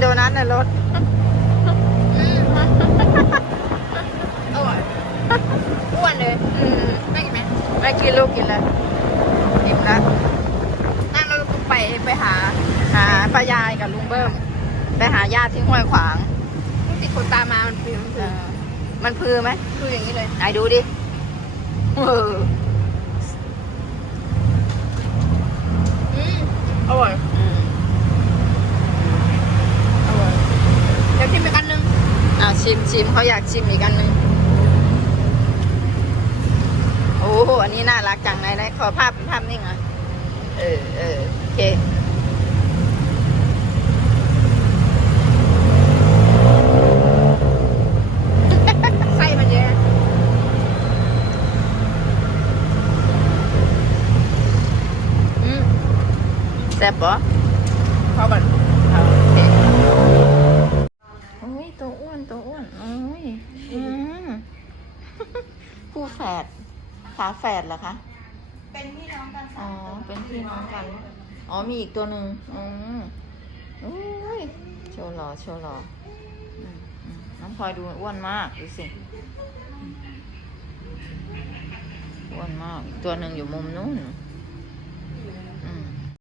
ในรถอร่อยอ้วนเลยอืมไม่กินไหมไม่กินลูกกินแล้วอิ่มแล้วนั่งรถตุ๊กไปไปหา หาป้ายายกับลุงเบิ้มไปหาญาติที่ห้วยขวางลูกติดคนตามมามันฟิวมันเอฟิวอมันพือไหมคืออย่างนี้เลยไหนดูดิเอออืมอร่อย อืม อร่อยเดี๋ยวชิมอีกอันนึง เอา ชิมชิมเขาอยากชิมอีกอันหนึงโอ้โหอันนี้น่ารักจังเลยนะขอภาพภาพนิ่งอะเออเออโอเคไส้มันเยอะอืมแซ่บปะ คู่แฝดฝาแฝดเหรอคะ เป็นพี่น้องกันอ๋อเป็นพี่น้องกัน อ๋อ มีอีกตัวหนึ่งอืมโอ้ย โชว์หล่อโชว์หล่ออืมอืมน้องพลอยดูอ้วนมาก ดูสิอืมอ้วนมากอีกตัวหนึ่งอยู่มุมนู้น